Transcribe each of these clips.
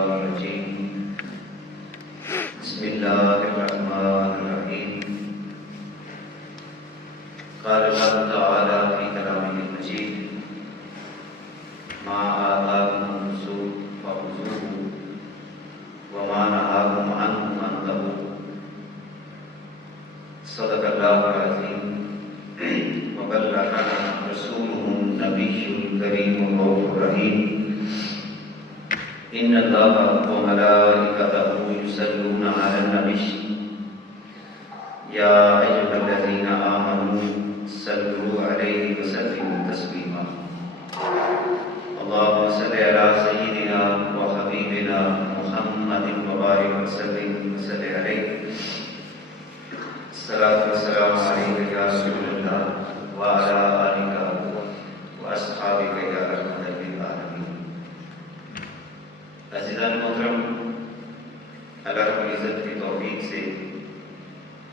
الشيطان الرجيم بسم الله الرحمن الرحيم قال الله تعالى في كلامه المجيد ما آتاكم الرسول فخذوه وما نهاكم عنه فانتهوا صدق الله العظيم وبلغنا رسوله النبي الكريم الرؤوف الرحيم إن الله وملائكته يصلون على النبي يا أيها الذين آمنوا صلوا عليه وسلموا تسليما اللهم صل على سيدنا وحبيبنا محمد وبارك وسلم عليه الصلاة والسلام عليك يا رسول الله وعلى آلك وأصحابك يا رحمة للعالمين. عزیزان محترم، اللہ رب العزت کی توفیق سے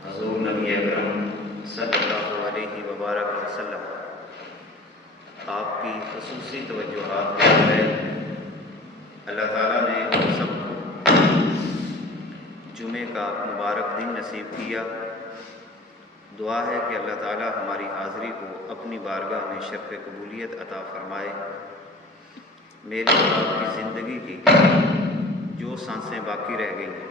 حضور نبی اکرم صلی اللہ علیہ وبارک وسلم آپ کی خصوصی توجہات کے لیے اللہ تعالیٰ نے ہم سب کو جمعے کا مبارک دن نصیب کیا. دعا ہے کہ اللہ تعالیٰ ہماری حاضری کو اپنی بارگاہ میں شرف قبولیت عطا فرمائے. میری اور آپ کی زندگی کی جو سانسیں باقی رہ گئی ہیں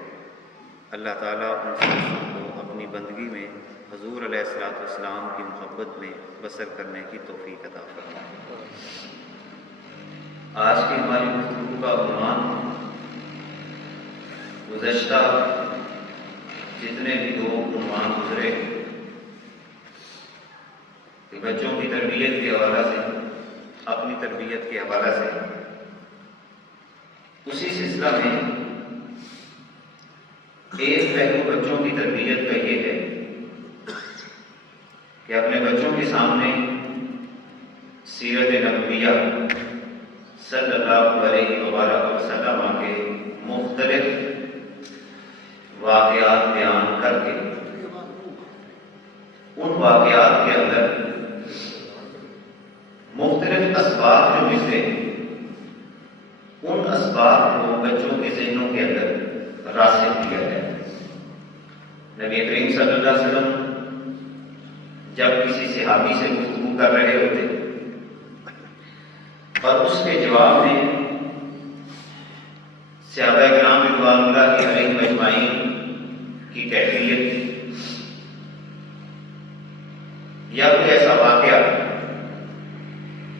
اللہ تعالیٰ ان سانسوں کو اپنی بندگی میں حضور علیہ الصلوۃ والسلام کی محبت میں بسر کرنے کی توفیق عطا فرمائے. آج کی ہماری گفتگو کا عنوان گزشتہ جتنے بھی دو عنوان گزرے کہ بچوں کی تربیت کے حوالہ سے اپنی تربیت کے حوالہ سے اسی سلسلہ میں ایک پہلو بچوں کی تربیت کا یہ ہے کہ اپنے بچوں کے سامنے سیرت نبویہ صلی اللہ علیہ وبارک وسلم کے مختلف واقعات بیان کر کے ان واقعات کے اندر مختلف اسباب جو نکلے ان اسباب کو بچوں کے ذہنوں کے اندر راسخ کیا جائے. نبی کریم صلی اللہ علیہ وسلم جب کسی صحابی سے گفتگو کر رہے ہوتے اور اس کے جواب میں صحابہ کرام رضوان اللہ علیہم اجمعین کی کیفیت یا کوئی ایسا واقعہ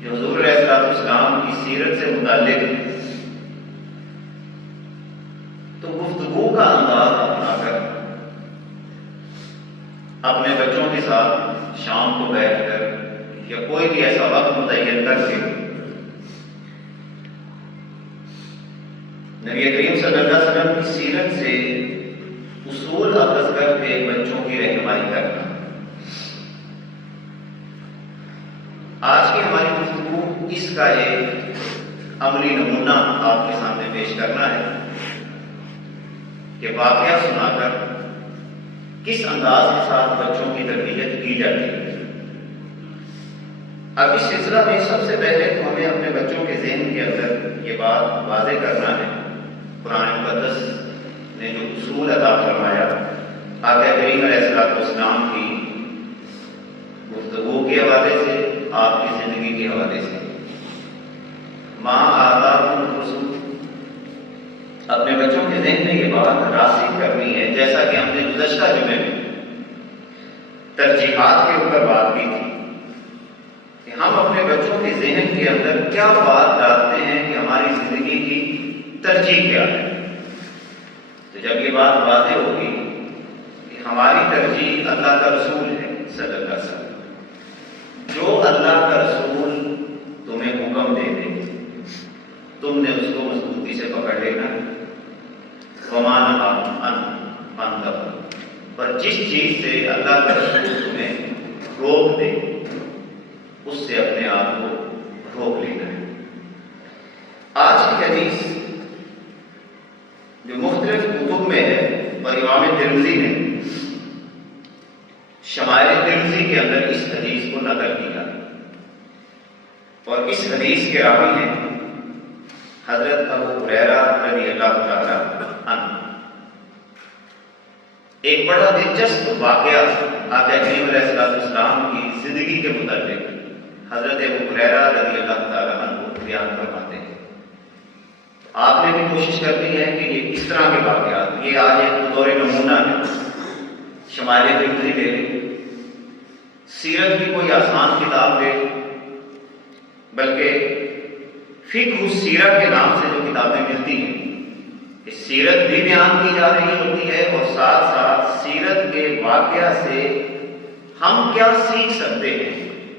جو حضور علیہ الصلوۃ والسلام کی سیرت سے متعلق تو گفتگو کا انداز اپنا کر اپنے بچوں کے ساتھ شام کو بیٹھ کر یا کوئی بھی ایسا وقت متعین کر کے نبی کریم صلی اللہ علیہ وسلم کی سیرت سے اصول اخذ کر کے بچوں کی رہنمائی کرنا. آج کی ہماری گفتگو اس کا ایک عملی نمونہ آپ کے سامنے پیش کرنا ہے کہ واقعہ سنا کر کس انداز کے ساتھ بچوں کی تربیت کی جاتی ہے. اب اس سلسلہ میں سب سے پہلے تو ہمیں اپنے بچوں کے ذہن کے اندر یہ بات واضح کرنا ہے قرآن مقدس نے جو اصول عطا فرمایا آقا کریم علیہ الصلوۃ والسلام کی گفتگو کے حوالے سے آپ کی زندگی کے حوالے سے ماں آتاکم الرسول اپنے بچوں کے ذہن میں یہ بات راسخ کرنی ہے. جیسا کہ ہم نے گزشتہ جمعے میں ترجیحات کے اوپر بات کی تھی کہ ہم اپنے بچوں کے ذہن کے اندر کیا بات ڈالتے ہیں کہ ہماری زندگی کی ترجیح کیا ہے. تو جب یہ بات واضح ہوگی کہ ہماری ترجیح اللہ کا رسول ہے صلی اللہ علیہ وسلم، جو اللہ کا رسول تمہیں حکم دے دے تم نے اس کو مضبوطی سے پکڑ لینا. پر جس چیز سے اللہ کا رسول تمہیں روک دے اس سے اپنے آپ کو روک لینا ہے. آج کی حدیث جو مختلف کتب میں ہے اور امام ترمذی نے شمائل ترمذی کے اندر اس حدیث کو نقل کیا اور اس حدیث کے راوی ہیں حضرت ابو ہریرہ رضی اللہ تعالیٰ عنہ، ایک بڑا دلچسپ واقعہ آقا کریم علیہ السلام کی زندگی کے متعلق حضرت ابو ہریرہ رضی اللہ تعالیٰ عنہ بیان فرماتے ہیں۔ آپ نے بھی کوشش کرنی ہے کہ یہ اس طرح کے واقعات، یہ آج ایک بطور نمونہ ہے، شمائل ترمذی لے لیں، سیرت کی کوئی آسان کتاب لے، بلکہ فقہ السیرہ کے نام سے جو کتابیں ملتی ہیں، سیرت بھی بیان کی جا رہی ہوتی ہے اور ساتھ ساتھ سیرت کے واقعہ سے ہم کیا سیکھ سکتے ہیں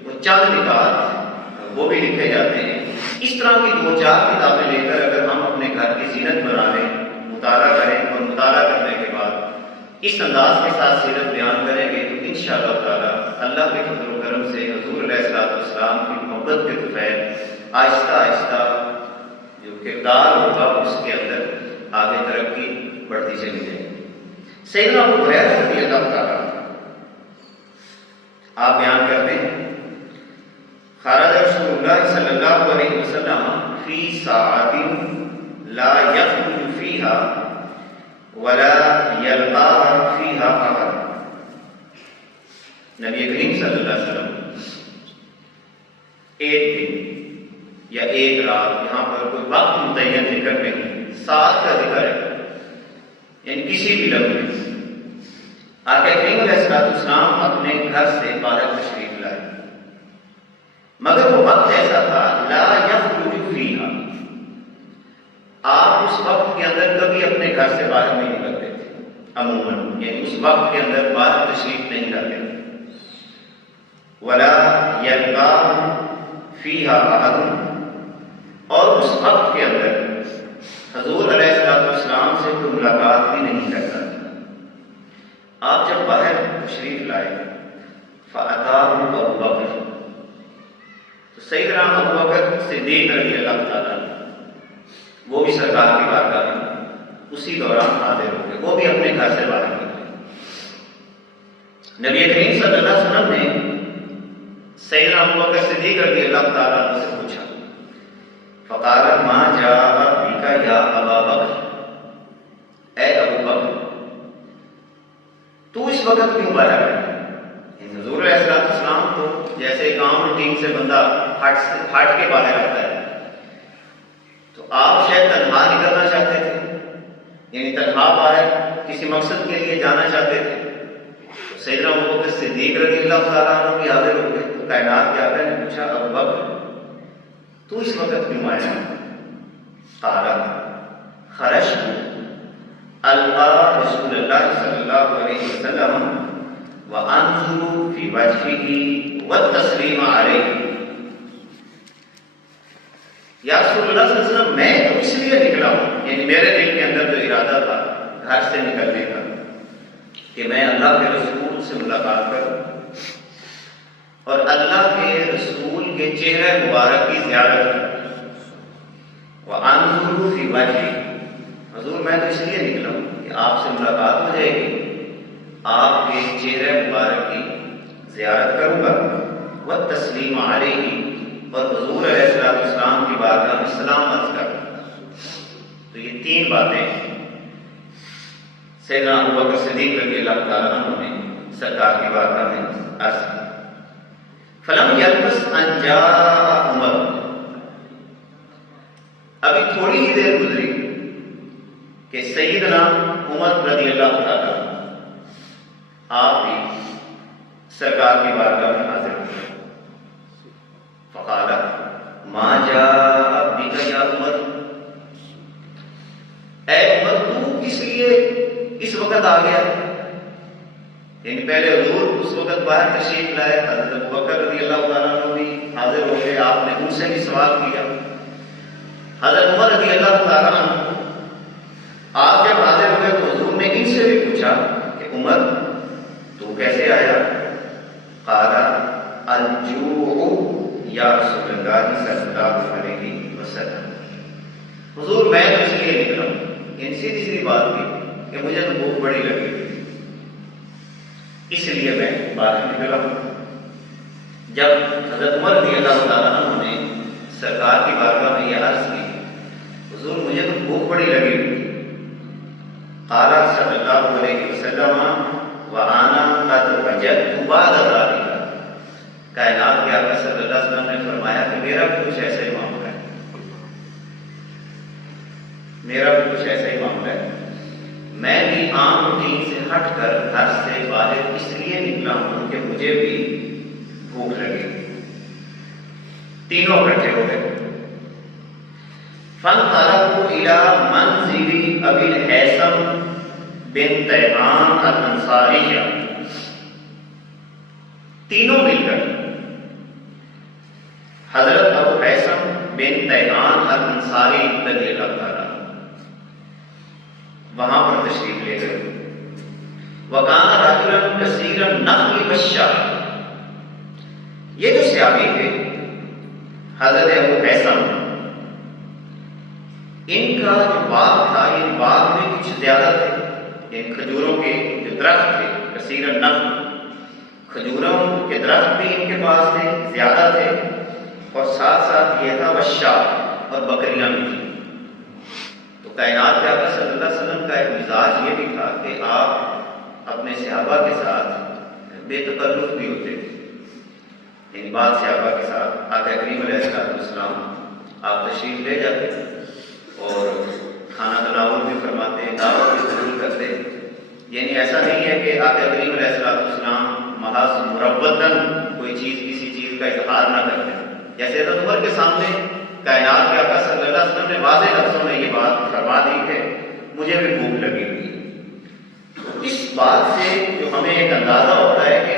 وہ چند نکات وہ بھی لکھے جاتے ہیں۔ اس طرح کی 2-4 کتابیں لے کر اگر ہم اپنے گھر کی زینت بنا لیں، مطالعہ کریں اور مطالعہ کرنے کے بعد اس انداز کے ساتھ سیرت بیان کریں گے تو انشاءاللہ تعالی اللہ کے فضل و کرم سے حضور علیہ السلام کی محبت کے طفیل آہستہ آہستہ جو کردار ہوگا اس کے اندر آگے ترقی بڑھتی چلی جائے گی۔ سیدنا ابو ہریرہ رضی اللہ تعالیٰ آپ بیان کرتے ہیں، خرج رسول اللہ صلی اللہ علیہ وسلم فی ساعۃ لا یخرج فیہا ولا یلقاہ فیہا احد۔ نبی کریم صلی اللہ علیہ وسلم ایک دن یا ایک رات، یہاں پر کوئی وقت متعین ذکر نہیں، ساتھ کا ذکر ہے، یعنی کسی بھی لمحے آقا کریم علیہ السلام اپنے گھر سے باہر تشریف لائے، مگر وہ وقت ایسا تھا لا یخرج فیہا، آپ اس وقت کے اندر کبھی اپنے گھر سے باہر نہیں نکلتے تھے عموماً، یعنی اس وقت کے اندر باہر تشریف نہیں لاتے، ولا یلقاہ فیہا احد، اور اس وقت کے اندر حضور علیہ السلام سے کوئی ملاقات بھی نہیں کرتا تھا۔ آپ جب باہر تشریف لائے فَأَتَاهُ أَبُو بَكْرٍ، تو سیدنا ابو بکر صدیق رضی اللہ تعالیٰ وہ بھی سرکار کی بارگاہ میں اسی دوران حاضر ہو گئے، وہ بھی اپنے گھر سے باہر نکلے۔ نبی کریم صلی اللہ علیہ وسلم نے سیدنا ابو بکر صدیق رضی اللہ تعالیٰ عنہ سے پوچھا، فقال ما جاء بك یا ابا بکر، اے ابو بکر تو اس وقت کیوں باہر ہے؟ حضور علیہ السلام کو جیسے ایک عام روٹین سے بندہ ہٹ کے باہر آتا ہے، تو آپ شاید تنہا نکلنا چاہتے تھے، یعنی تنہا باہر کسی مقصد کے لیے جانا چاہتے تھے، تو سیدنا ابو بکر صدیق رضی اللہ تعالیٰ عنہ بھی حاضر ہو گئے۔ تو کائنات کے آقا نے پوچھا، ابو بکر تو اس وقت کیوں آیا؟ قال خرجت القى رسول اللہ صلی اللہ علیہ وسلم وانظر فی وجهه والتسلیم علیہ۔ یا رسول اللہ صلی اللہ علیہ وسلم میں تو اس لیے نکلا ہوں، یعنی میرے دل کے اندر جو ارادہ تھا گھر سے نکلنے کا کہ میں اللہ کے رسول سے ملاقات کروں اور اللہ کے رسول کے چہرے مبارک کی زیارت کروں۔ وَأَنظُرُ فِي وَجْهِهِ، حضور میں تو اس لیے نکلا ہوں کہ آپ سے ملاقات ہو جائے گی، آپ کے چہرے مبارک کی زیارت کروں گا، وَالتَّسْلِيمَ عَلَيْهِ، اور حضور علیہ السلام کی بارگاہ میں سلام عرض کروں گا۔ تو یہ 3 باتیں سیدنا ابو بکر صدیق رضی اللہ تعالیٰ عنہ نے سرکار کی بارگاہ میں عرض کی۔ فلم یلبس ان جاء عمر، ابھی تھوڑی ہی دیر گزری کہ سیدنا عمر رضی اللہ تعالیٰ آپ بھی سرکار کی بارگاہ میں حاضر ہوئے۔ فقال ما جاء بك یا عمر، اے عمر تو کس لیے اس وقت آ گیا؟ یعنی پہلے حضور اس وقت باہر تشریف لائے، حضرت ابو بکر رضی اللہ تعالیٰ عنہ بھی حاضر ہو گئے، آپ نے ان سے بھی سوال کیا۔ حضرت عمر رضی اللہ تعالیٰ عنہ آپ جب حاضر ہوئے تو حضور نے ان سے بھی پوچھا کہ عمر تو کیسے آیا؟ قال الجوع یا رسول اللہ صلی اللہ علیہ وسلم، حضور میں تو اس لیے نکلا ہوں، ان سیدھی سیدھی بات کی کہ مجھے تو بھوک بڑی لگی، اس لیے میں باہر نکلا ہوں۔ جب حضرت عمر رضی اللہ تعالیٰ عنہ نے سرکار کی بارگاہ میں یہ عرض کی حضور مجھے تو بھوک بڑی لگی ہوئی تھی۔ قال صلی اللہ علیہ وسلم وَأَنَا قَدْ وَجَدْتُ بَعْدَ ذَلِكَ، کائنات کے آقا صلی اللہ علیہ وسلم نے فرمایا کہ میرا بھی کچھ ایسا ہی معاملہ ہے، میرا بھی کچھ ایسا ہی معاملہ ہے، میں بھی عام روٹین سے ہٹ کر گھر سے باہر اس لیے نکلا ہوں کہ مجھے بھی بھوک لگی۔ تینوں اکٹھے ہو گئے۔ فانطلقوا إلى منزل أبي الهيثم بن تيهان الأنصارية، تینوں مل کر حضرت ابو ہیثم بن تیہان الانصاری رضی اللہ تعالیٰ وہاں پر تشریف لے گئے۔ وَكَانَ رَجُلًا كَثِيرَ النَّخْلِ وَالشَّعْرِ، یہ جو صحابی تھے حضرت ابو ہیثم، ان کا جو باغ تھا، ان باغ میں کچھ زیادہ تھے، ان کھجوروں کے جو درخت تھے، کثیر النخل، کھجوروں کے درخت بھی ان کے پاس تھے، زیادہ تھے، اور ساتھ ساتھ یہ تھا وشاء، اور بکریاں بھی تھیں۔ تو کائنات کے آقا صلی اللہ علیہ وسلم کا ایک مزاج یہ بھی تھا کہ آپ اپنے صحابہ کے ساتھ بے تکلف بھی ہوتے تھے، یعنی بعض صحابہ کے ساتھ آقا کریم علیہ السلام آپ تشریف لے جاتے تھے اور کھانا تناول بھی فرماتے، دعوت بھی قبول کرتے، یعنی ایسا نہیں ہے کہ آقا کریم علیہ السلام محض مروتاً کوئی چیز کسی چیز کا اظہار نہ کرتے، جیسے حضرت عمر کے سامنے کائنات کے آقا صلی اللہ علیہ وسلم نے واضح لفظوں میں یہ بات فرما دی کہ مجھے بھی بھوک لگی ہوئی ہے۔ اس بات سے جو ہمیں ایک اندازہ ہوتا ہے کہ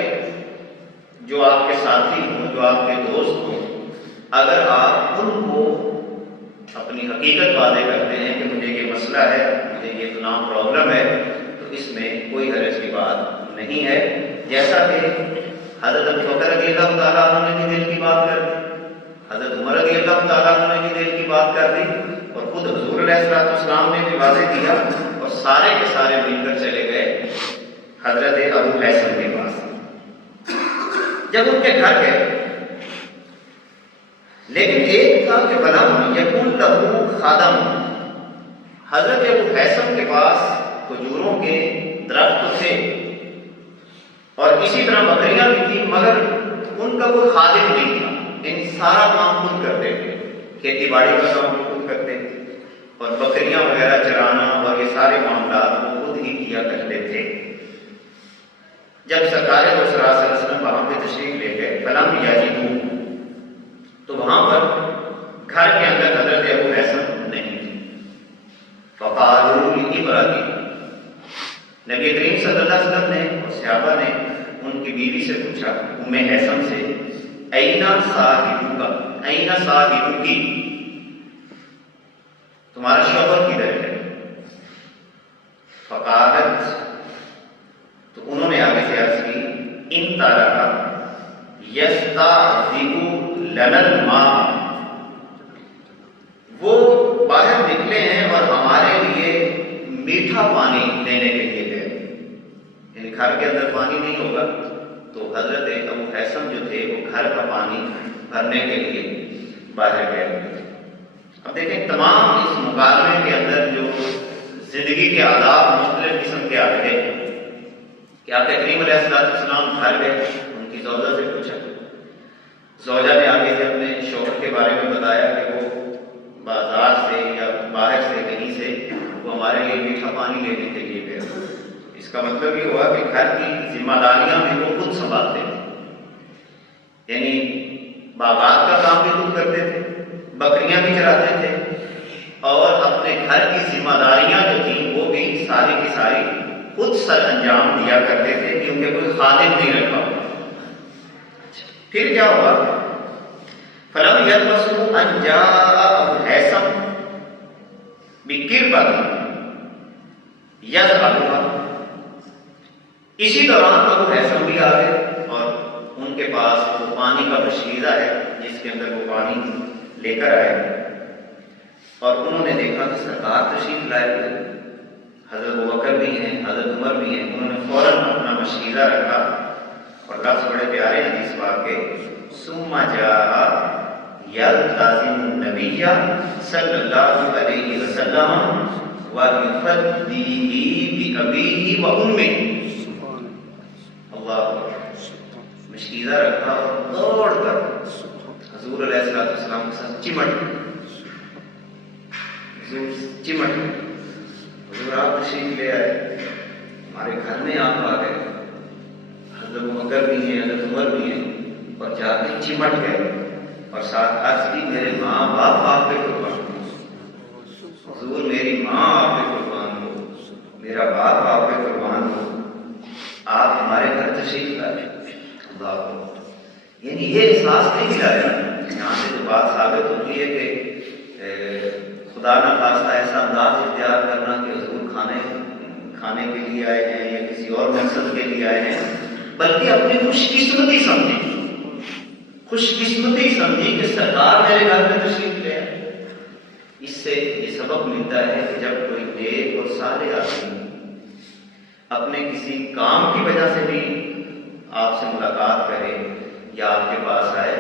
جو آپ کے ساتھی ہوں، جو آپ کے دوست ہوں، اگر آپ ان کو اپنی حقیقت واضح کرتے ہیں کہ مجھے یہ مسئلہ ہے، مجھے یہ تمام پرابلم ہے، تو اس میں کوئی حرج کی بات نہیں ہے، جیسا کہ حضرت ابو بکر رضی اللہ تعالیٰ عنہ نے بھی دل کی بات کر دی، حضرت عمر رضی اللہ تعالیٰ عنہ نے بھی دل کی بات کر دی، اور خود حضور علیہ السلام نے بھی واضح کیا، اور سارے کے سارے مل کر چلے گئے حضرت ابو ہیثم کے پاس۔ جب ان کے گھر گئے، لیکن ایک تھا کہ ولم یکن لہ خادم، حضرت ابو ہیثم کے پاس کھجوروں کے درخت تھے اور اسی طرح بکریاں بھی تھیں، مگر ان کا کوئی خادم نہیں تھا، ان سارا کام خود کرتے تھے، کھیتی باڑی کا کام بھی خود کرتے تھے، اور بکریاں وغیرہ چرانا اور یہ سارے معاملات وہ خود ہی کیا کرتے تھے۔ جب سرکار دو صلی اللہ علیہ وسلم وہاں پہ تشریف لے گئے، فلم یجدوا، تو وہاں پر گھر کے اندر حضرت ابو ہیثم نہیں تھے۔ فقالوا لابراہیم، نبی کریم صلی اللہ علیہ وسلم نے اور صحابہ نے ان کی بیوی سے پوچھا، ام ہیثم سے، این صاحبک، این صاحبکی، تمہارا شوہر کدھر ہے؟ فقالت، تو انہوں نے آگے سے عرض کی، انطلق یستعذب لنا الماء، وہ باہر نکلے ہیں اور ہمارے لیے میٹھا پانی دینے کے لیے گئے، یعنی گھر کے اندر پانی نہیں ہوگا تو حضرت ابو ہیثم جو تھے وہ گھر کا پانی بھرنے کے لیے باہر گئے۔ اب دیکھیں تمام اس مکالمے کے اندر جو زندگی کے آداب مختلف قسم کے آتے ہیں کہ آقا کریم علیہ السلام گھر گئے، ان کی زوجہ سے پوچھا، زوجہ نے آگے سے اپنے شوہر کے بارے میں بتایا کہ وہ بازار سے یا باہر سے کہیں سے وہ ہمارے لیے میٹھا پانی لینے کے لیے گئے۔ اس کا مطلب یہ ہوا کہ گھر کی ذمہ داریاں بھی وہ خود سنبھالتے تھے، یعنی باغات کا کام بھی خود کرتے تھے، بکریاں بھی چراتے تھے، اور اپنے گھر کی ذمہ داریاں جو تھیں وہ بھی ساری کی ساری خود سر انجام دیا کرتے تھے، کیونکہ کوئی خادم نہیں رکھا ہوا۔ پھر کیا ہوا؟ فلم یلبثوا ان جاء ابو ہیثم بقربۃ یذبحها، اسی دوران ابو ہیثم بھی آ گئے اور ان کے پاس وہ پانی کا بشیزہ ہے جس کے اندر وہ پانی لے کر آئے، اور انہوں نے دیکھا کہ سرکار تشریف لائے ہوئے، حضرت ابوبکر بھی ہیں، حضرت عمر بھی ہیں، انہوں نے فوراً اپنا بشیزہ رکھا اور لفظ بڑے پیارے حدیث پاک کے، ثم جاء یلتزم النبی صلی اللہ علیہ وسلم ویفدیہ بابیہ وامہ. اللہ مشکیزہ رکھا اور دوڑ کر حضور علیہ السلام کے ساتھ چمٹ. حضور آپ تشریف لے آئے, ہمارے گھر میں آپ آ گئے, حضرت ابوبکر بھی ہیں, حضرت عمر بھی ہیں, اور جا کے چمٹ گئے اور ساتھ عرض کی میرے ماں باپ آپ پہ قربان ہو, حضور میری ماں آپ پہ قربان ہو, میرا باپ آپ پہ قربان ہو, آپ ہمارے گھر تشریف لائے. اللہ, یعنی یہ احساس نہیں دلایا. یہاں سے جو بات ثابت ہوتی ہے کہ خدا نہ خواستہ ایسا انداز اختیار کرنا کہ حضور کھانے کے لیے آئے ہیں یا کسی اور مقصد کے لیے آئے ہیں, بلکہ اپنی خوش قسمتی سمجھی کہ سرکار میرے گھر میں تشریف لے آئے. اس سے یہ سبق ملتا ہے کہ جب کوئی نیک اور صالح آدمی اپنے کسی کام کی وجہ سے بھی آپ سے ملاقات کرے یا آپ کے پاس آئے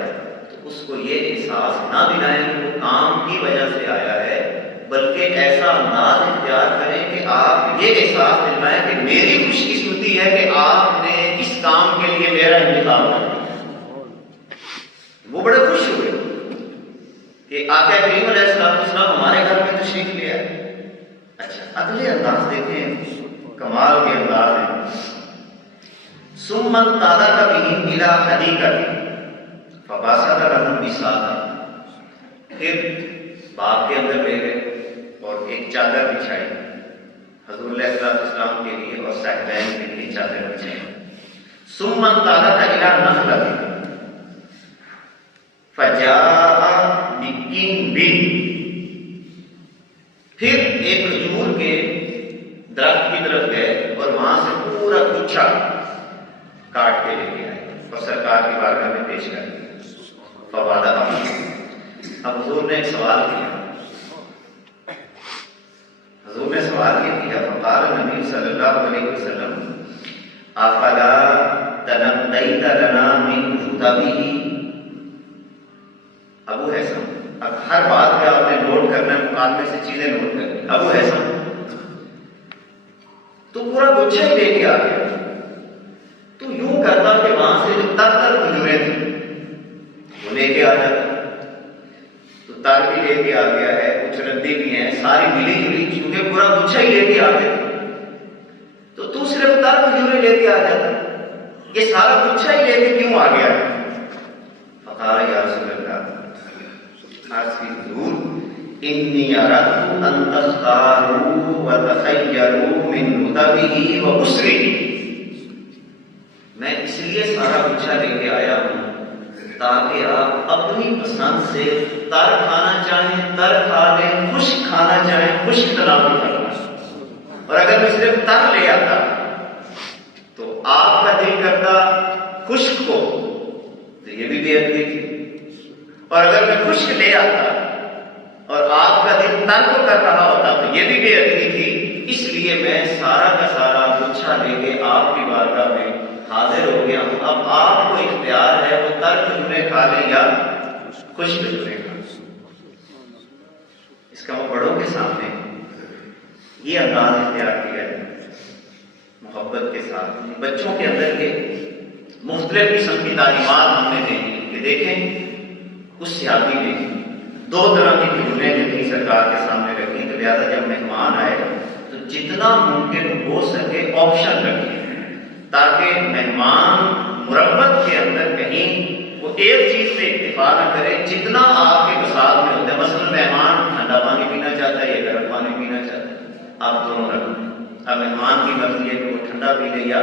تو اس کو یہ احساس نہ دلائیں کہ وہ کام کی وجہ سے آیا ہے, بلکہ ایسا انداز اختیار کریں کہ آپ یہ احساس دلائیں کہ میری خوش قسمتی ہے کہ آپ نے اس کام کے لیے میرا انتخاب کر دیا. وہ بڑے خوش ہوئے کہ آقا کریم علیہ السلام ہمارے گھر میں تشریف لے آئے. اچھا, اگلے انداز دیکھیں, کمال کے انداز ہیں. ثم انطلق بهم الى حدیقۃ فبسط لهم بساطا. پھر باغ کے اندر لے گئے اور ایک چادر بچھائی حضور علیہ السلام کے لیے اور صاحبین کے لیے چادر بچھائی. ثم انطلق الى نخلۃ فجاء بکنب. پھر ایک کھجور کے درخت کی طرف گئے اور وہاں سے پورا گچھا کاٹ کے لے کے آئے اور سرکار کی بارگاہ میں پیش کر دیا. فوادہ. اب حضور نے ایک سوال کیا. حضور نے سوال یہ کیا, فقال نبی صلی اللہ علیہ وسلم افلا تنقیت لنا من رطبہ. ابو حسن, اب ہر بات پہ آپ نے نوٹ کرنا ہے, مکالمے سے چیزیں نوٹ کرنی. ابو حسن تو پورا گچھا ہی لے کے آ گیا, تو یوں کرتا کہ وہاں سے جو تر کھجوریں تھیں وہ لے کے آ جاتا. تو تر بھی لے کے آ گیا ہے, کچھ ردی بھی ہیں, ساری ملی جلی, چونکہ پورا گچھا ہی لے کے آ گیا تو تو صرف تر کھجوریں لے کے آ جاتا, یہ سارا گچھا ہی لے کے کیوں آ گیا؟ فقال یا رسول اللہ, عرض کی حضور, انی اردت ان تختاروا وتخیروا من رطبہ وبصرہ. میں اس لیے سارا گچھا لے کے آیا ہوں تاکہ آپ اپنی پسند سے تر کھانا چاہیں تر کھا لیں, خشک کھانا چاہیں خشک تناول کرنا. اور اگر میں صرف تر لے آتا تو آپ کا دل کرتا خشک کو تو یہ بھی بے ادبی تھی, اور اگر میں خشک لے آتا اور آپ کا دل تر کو کر رہا ہوتا تو یہ بھی بے ادبی تھی. اس لیے میں سارا کا سارا گچھا لے کے آپ کی بارگاہ میں حاضر ہو گیا ہوں. اب آپ کو اختیار ہے وہ تر کھجوریں کھا لیں یا خشک کھجوریں کھا لیں. اس کا وہ بڑوں کے سامنے یہ انداز اختیار کیا ہے محبت کے ساتھ. بچوں کے اندر کے مختلف قسم کی تعلیمات ہم نے دینی کہ دیکھیں اس صحابی نے دو طرح کی کھجوریں جو تھیں سرکار کے سامنے رکھی, تو لہٰذا جب مہمان آئے تو جتنا ممکن ہو سکے آپشن رکھیں تاکہ مہمان مربت کے اندر کہیں وہ ایک چیز پہ اکتفا نہ کرے. جتنا آپ کے وسعت میں ہوتا ہے, مثلا مہمان ٹھنڈا پانی پینا چاہتا ہے یا گرم پانی پینا چاہتا ہے, آپ دونوں رکھیں. اب مہمان کی مرضی ہے کہ وہ ٹھنڈا پی لے یا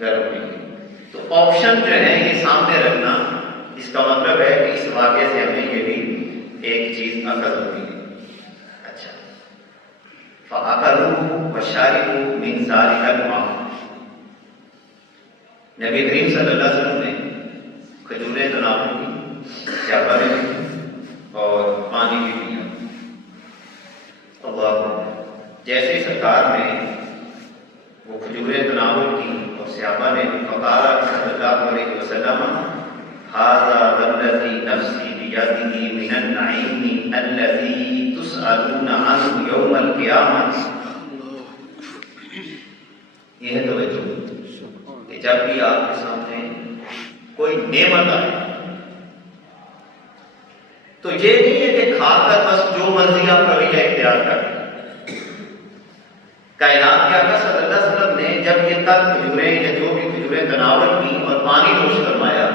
گرم پی لے, تو آپشن جو ہے یہ سامنے رکھنا, اس کا مطلب ہے کہ اس واقعے سے ہمیں یہ بھی ایک چیز اخذ ہوتی ہے. اچھا, فَأَكَلُوا وَشَرِبُوا مِنْ ذَلِكَ الْمَاءِ. نبی کریم صلی اللہ علیہ وسلم نے کھجوریں تناول کی, چاول بھی اور پانی بھی پیا. اللہ, جیسے سرکار نے وہ کھجوریں تناول کی اور صحابہ نے فقال صلی اللہ علیہ وسلم ھذا الذی نفسی بيده من النعيم الذي تسألون عنه يوم القيامة. یہ ہے توجہ کہ جب بھی آپ کے سامنے کوئی نعمت آئے تو یہ نہیں ہے کہ کھا کر بس جو مرضی آپ رویہ اختیار کریں. کائنات کے آقا صلی اللہ علیہ وسلم نے جب یہ تر کھجوریں یا جو بھی کھجوریں تناول کی اور پانی نوش فرمایا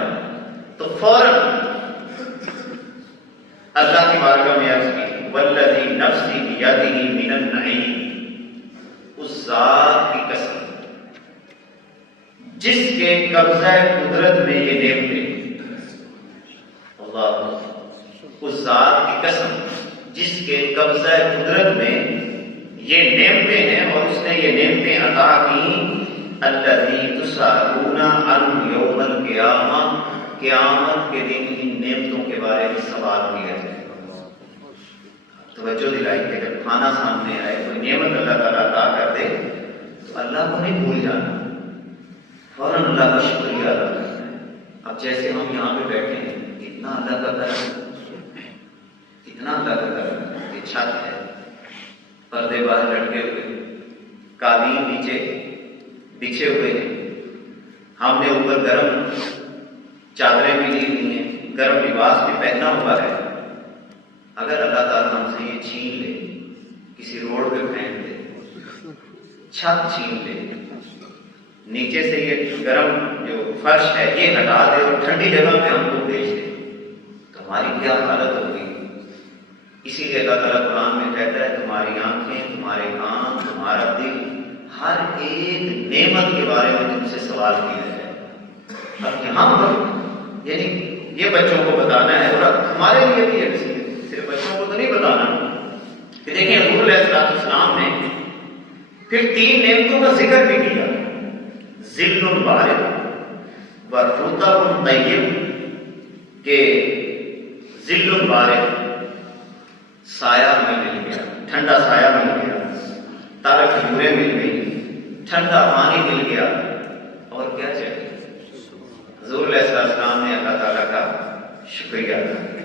تو فوراً اللہ کی بارگاہ میں عرض کی والذی نفسی بیدہ من النعیم، اس ذات کی قسم جس کے قبضہ قدرت میں یہ نعمتیں، اللہ، اس ذات کی قسم جس کے قبضہ قدرت میں یہ نعمتیں ہیں اور اس نے یہ نعمتیں عطا کی، الذی تسألون عنہ یوم القیامہ، قیامت کے دن ان نعمتوں کے بارے میں سوال کیا جائے. توجہ دلائی کہ جب کھانا سامنے آئے کوئی نعمت اللہ تعالیٰ عطا کر دے تو اللہ کو نہیں بھول جانا، فوراً اللہ کا شکریہ ادا کرنا ہے. اب جیسے ہم یہاں پہ بیٹھے ہیں، اتنا اللہ کا کرم، اتنا اللہ کا کرم، یہ چھت ہے، پردے باہر لٹکے ہوئے، قالین نیچے بچھے ہوئے ہیں، ہم نے اوپر گرم چادریں بھی لی ہوئی ہیں، گرم لباس بھی پہنا ہوا ہے. اگر اللہ تعالیٰ ہم سے یہ چھین لے، کسی روڈ پہ پھینک دے، چھت چھین لے، نیچے سے یہ گرم جو فرش ہے یہ ہٹا دے اور ٹھنڈی جگہ پہ ہم کو بھیج دے تو ہماری کیا حالت ہوگی. اسی لیے اللہ تعالیٰ قرآن میں کہتا ہے تمہاری آنکھیں، تمہارے کان، تمہارا دل، ہر ایک نعمت کے بارے میں تم سے سوال کیا جائے. اب یہاں پر یعنی یہ بچوں کو بتانا ہے اور ہمارے لیے بھی ہے، صرف بچوں کو تو نہیں بتانا. کہ دیکھیں حضور علیہ السلام نے پھر 3 نعمتوں کا ذکر بھی کیا، ظل بارد و رطب طیب، کہ ظل بارد سایہ ہمیں مل گیا، ٹھنڈا سایہ مل گیا، تارہ کھجوریں مل گئی، ٹھنڈا پانی مل گیا، اور کیا چاہیے. حضور علیہ السلام نے اللہ تعالیٰ کا شکریہ ادا کیا.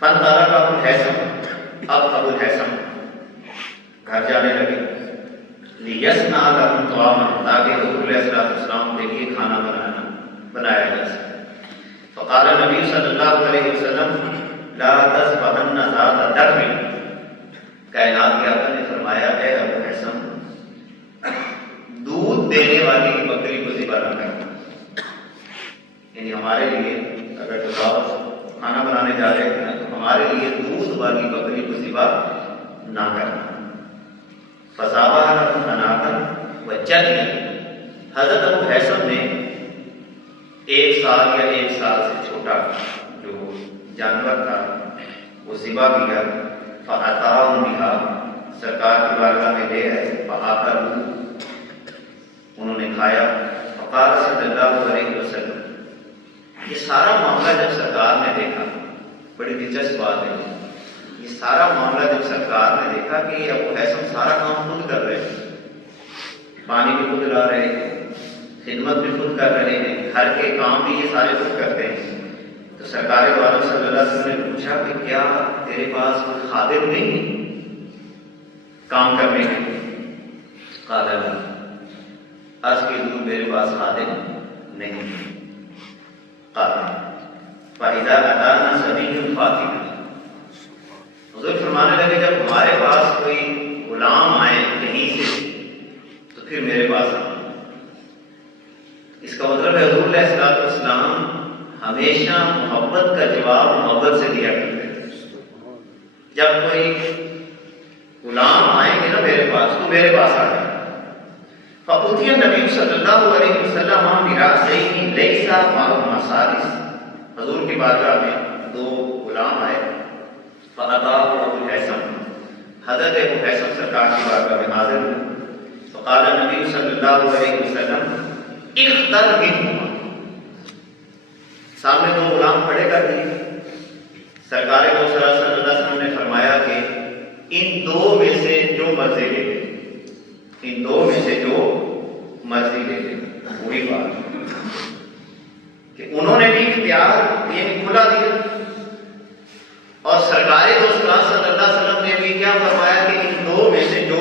فن تعالیٰ کا ابو الحیثم، اب ابو الحیثم گھر جانے لگے، لیسنا لہم طعاما، تاکہ حضور علیہ السلام کے لیے کھانا بنایا جا سکے. فقال نبی صلی اللہ علیہ وسلم لا تذبحن ذات درب، کائنات کے آقا نے فرمایا اے ابو حیثم دودھ دینے والی بکری کو ذبح نہ کرنا. یعنی ہمارے لیے اگر تو کھانا بنانے جا رہے ہیں تو ہمارے لیے دودھ والی بکری کو ذبح نہ کرنا. فذبح لهم مناتا وجديا، حضرت ابو حیثم نے 1 سال یا 1 سال سے چھوٹا جو جانور تھا وہ ذبح کیا. فأتاهم بها، سرکار کی بارگاہ میں لے آئے، فأكلوا، انہوں نے کھایا. فقال صلی اللہ علیہ وسلم، یہ سارا معاملہ جب سرکار نے دیکھا، بڑی دلچسپ بات ہے، یہ سارا معاملہ جب سرکار نے دیکھا کہ ابو حیثم سارا کام خود کر رہے ہیں، پانی بھی خود لا رہے ہیں، خدمت بھی خود کر رہے ہیں، گھر کے کام بھی یہ سارے خود کرتے ہیں، تو سرکار دو عالم صلی اللہ علیہ وسلم نے پوچھا کہ کیا تیرے پاس کوئی خادم نہیں ہے کام کرنے کے؟ قال لا، عرض کی حضور میرے پاس خادم نہیں ہے. قال فإذا أتانا سبي فاتنا، حضور فرمانے لگے جب ہمارے پاس کوئی غلام آئے کہیں سے تو پھر میرے پاس آئے. اس کا مطلب ہے حضور علیہ السلام ہمیشہ محبت کا جواب محبت سے دیا کرتے ہیں. جب کوئی غلام آئیں گے نا میرے پاس تو میرے پاس آ جائے. فأتي النبي صلی اللہ علیہ وسلم برأسیہ لیس معهما ثالث، حضور کی بارگاہ میں 2 غلام آئے. فأتاه ابو الحیثم، حضرت ابو حیثم سرکار کی بارگاہ میں حاضر ہوئے. فقال النبی صلی اللہ علیہ وسلم اختر منهما، سامنے 2 غلام کھڑے کر دیے. سرکار کو صلی اللہ علیہ وسلم نے فرمایا کہ ان 2 میں سے جو مرضی لے لے، ان 2 میں سے جو مرضی لے لے. وہی بات کہ انہوں نے بھی اختیار یہ کھلا دیا، اور سرکار دوست صلی اللہ علیہ وسلم نے بھی کیا فرمایا کہ ان دو میں سے جو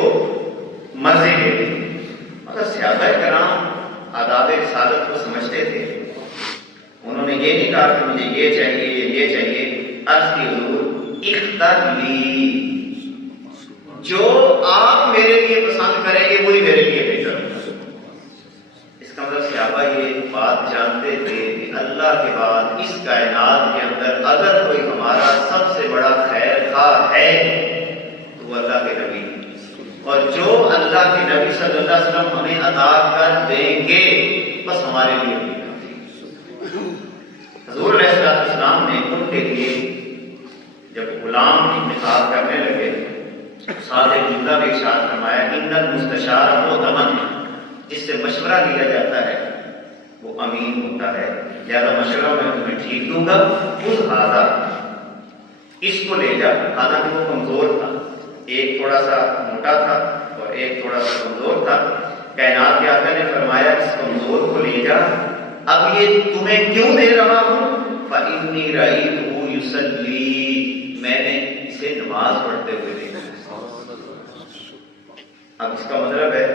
مرضی لے لیں۔ مگر صحابہ کرام آداب رسالت کو سمجھتے تھے، انہوں نے یہ نہیں کہا کہ مجھے یہ چاہیے یہ چاہیے، عرض کی حضور اختر لی، جو آپ میرے لیے پسند کریں گے وہی میرے لیے بہتر ہوگا۔ اس کا مطلب صحابہ یہ بات جانتے تھے کہ اللہ کے بعد اس کائنات کے اندر اگر کوئی ہمارا سب سے بڑا خیر خواہ ہے تو وہ اللہ کے نبی، اور جو اللہ کے نبی صلی اللہ علیہ وسلم ہمیں عطا کر دیں گے بس ہمارے لیے بھی کافی۔ حضور علیہ السلام نے ان کے لیے جب غلام کی انتخاب کرنے لگے، ساتھ ایک جملہ بھی ارشاد فرمایا، ان المستشار مؤتمن، جس سے مشورہ لیا جاتا ہے وہ امین ہوتا ہے، لہذا مشورہ میں تمہیں ٹھیک دوں گا، خود ہذا، اس کو لے جا۔ حالانکہ وہ کمزور تھا، ایک تھوڑا سا موٹا تھا اور ایک تھوڑا سا کمزور تھا۔ کائنات کے آقا نے فرمایا اس کمزور کو لے جا، اب یہ تمہیں کیوں دے رہا ہوں؟ فَإِنِّي رَأَيْتُهُ يُصَلِّي، میں نے اسے نماز پڑھتے ہوئے دیکھا۔ اب اس کا مطلب ہے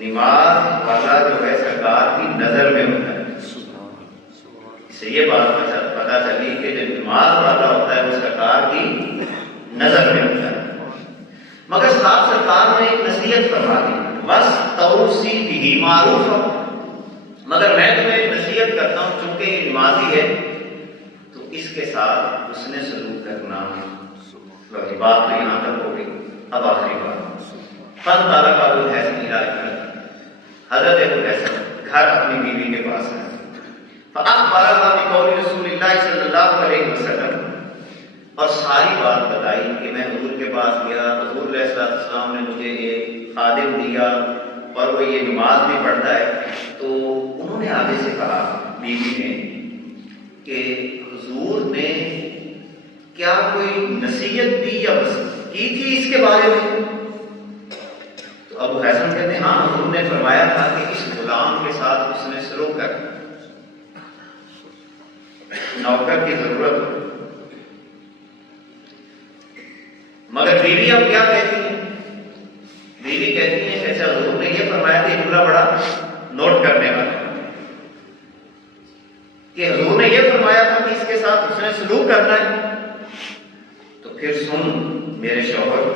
نماز والا جو ہے سرکار کی نظر میں ہوتا ہے۔ اس سے یہ بات پتہ چلی کہ جو نماز والا ہوتا ہے وہ سرکار کی نظر میں ہوتا ہے۔ مگر ساتھ سرکار نے ایک نصیحت فرما دی، وَاسْتَوْصِ بِهِ مَعْرُوفًا، مگر میں تمہیں ایک نصیحت کرتا ہوں، چونکہ یہ نمازی ہے تو اس کے ساتھ اس نے سلوک کرنا۔ یہ بات تو یہاں تک ہو گئی۔ اب آخری بات، فن تعالیٰ کا ابو الحسن حضرت ابو الحسن گھر اپنی بیوی کے پاس ہے، فأخبرها بقول رسول اللہ صلی اللہ علیہ وسلم، اور ساری بات بتائی کہ میں حضور کے پاس گیا، حضور علیہ السلام نے مجھے یہ خادم دیا اور وہ یہ نماز بھی پڑھتا ہے۔ تو انہوں نے آگے سے کہا بیوی نے کہ حضور نے کیا کوئی نصیحت دی یا کی تھی اس کے بارے میں؟ تو ابو حسن کہتے ہیں ہاں، حضور نے فرمایا تھا کہ اس غلام کے ساتھ اس نے سلوک کر، نوکر کی ضرورت ہو۔ مگر بیوی اب کیا کہتی ہے؟ بیوی کہتی ہے کہ اچھا حضور نے یہ فرمایا کہ جملہ بڑا نوٹ کرنے والا کہ حضور نے یہ فرمایا تھا کہ اس کے ساتھ اس نے سلوک کرنا ہے، تو پھر سن میرے شوہر،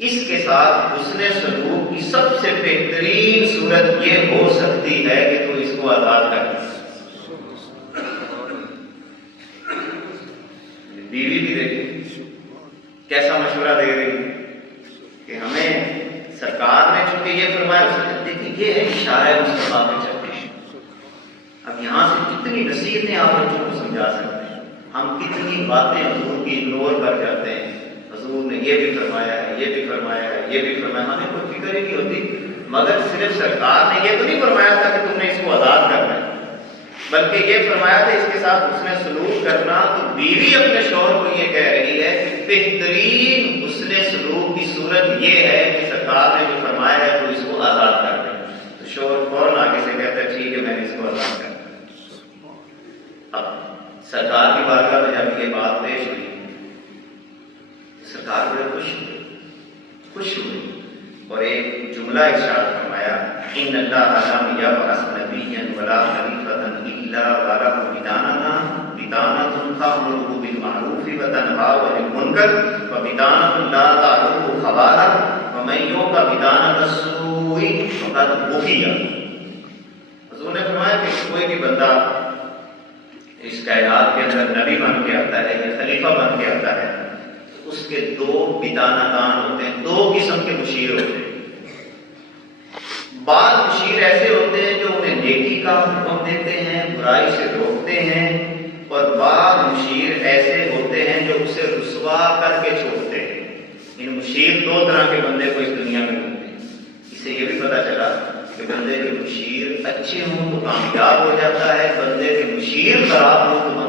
اس کے ساتھ اس نے سلوک کی سب سے بہترین صورت یہ ہو سکتی ہے کہ تو اس کو آزاد کر۔ بیوی بھی دیکھیں کیسا مشورہ دے رہی کہ ہمیں سرکار نے چونکہ یہ فرمایا، اس نے دیکھیں یہ ہے اشارہ مصطفیٰ پہ چلتے ہیں۔ اب یہاں سے کتنی نصیحتیں آپ بچوں کو سمجھا سکتے ہیں، ہم کتنی باتیں حضور کی اگنور کر جاتے ہیں۔ حضور نے یہ بھی فرمایا ہے، یہ بھی فرمایا ہے، یہ بھی فرمایا، ہمیں کوئی فکر ہی نہیں ہوتی۔ مگر صرف سرکار نے یہ تو نہیں فرمایا تھا کہ تم نے اس کو آزاد کرنا ہے، بلکہ یہ فرمایا تھا اس کے ساتھ اس نے سلوک کرنا۔ تو بیوی اپنے شوہر کو یہ کہہ رہی ہے کہ بہترین حسن سلوک کی صورت یہ ہے کہ سرکار نے جو فرمایا ہے تو اس کو آزاد کر دیں۔ تو شوہر فوراً آگے سے کہتا ہے ٹھیک ہے میں نے اس کو آزاد کر دیا۔ اب سرکار کی بارگاہ میں جب یہ بات پیش ہوئی، سرکار بڑے خوش ہوئی اور ایک جملہ ارشاد فرمایا، ان اللہ لم یبعث نبیا ولا خلیفۃ الا وله بطانۃ تأمره بالمعروف وتنهى عن المنکر وبطانۃ لا تعلوه خبالہ ومن یوق بطانۃ السوء فقد بغی۔ حضور نے فرمایا کہ کوئی بھی بندہ اس کائنات کے اندر نبی بن کے آتا ہے یا خلیفہ بن کے آتا ہے، اس کے دو بطانتان ہوتے ہیں، دو قسم کے مشیر ہوتے ہیں۔ بعض مشیر ایسے ہوتے ہیں جو انہیں نیکی کا حکم دیتے ہیں، برائی سے روکتے ہیں، اور بعض مشیر ایسے ہوتے ہیں جو اسے رسوا کر کے چھوڑتے ہیں۔ ان مشیر دو طرح کے بندے کو اس دنیا میں ملتے ہیں۔ اس سے یہ بھی پتہ چلا کہ بندے کے مشیر اچھے ہوں تو کامیاب ہو جاتا ہے، بندے کے مشیر خراب ہوں تو